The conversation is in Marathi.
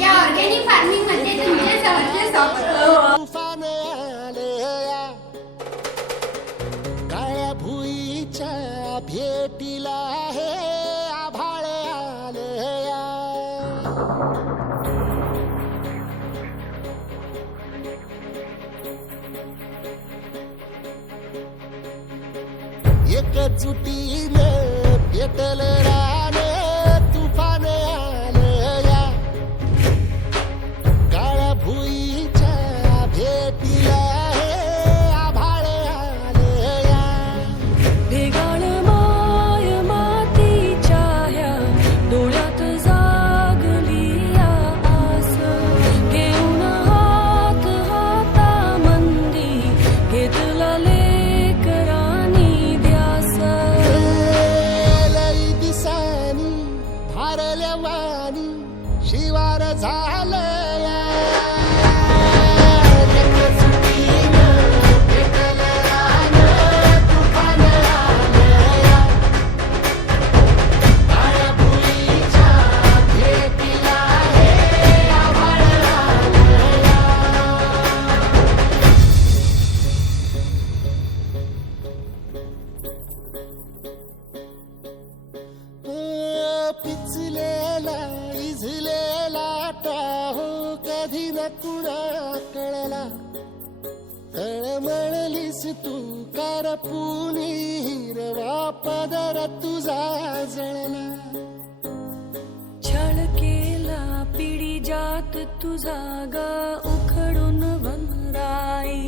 या ऑर्गॅनिक फार्मिंग मध्ये तुमचे सहर्ष स्वागत. तुफान आलया काळ्या भुईच्या भेटीला हे आभाळ आलया. एकजुटीने पेटल रान तुफान आलया काळ्या भुईच्या भेटीला हे आभाळ आलया. ढेगाळ माय मातीच्या ह्या डोळ्यात जागली या आस घेऊन हात हातामंदी घेतला लेकरांनी ध्यास. लई दिसानी भारल्या वाणी शिवार झालया. एकजुटीनं पेटल रान तुफान आलया काळ्या भुईच्या भेटीला हे आभाळ आलया. पिचलेला इझलेला टाहो कधी न कुणा कळला. तळमळलीस तू करपुनी हिरवा पदर तुझा जळला. छळ केला पिढी जात तुझा ग उखडून वनराई.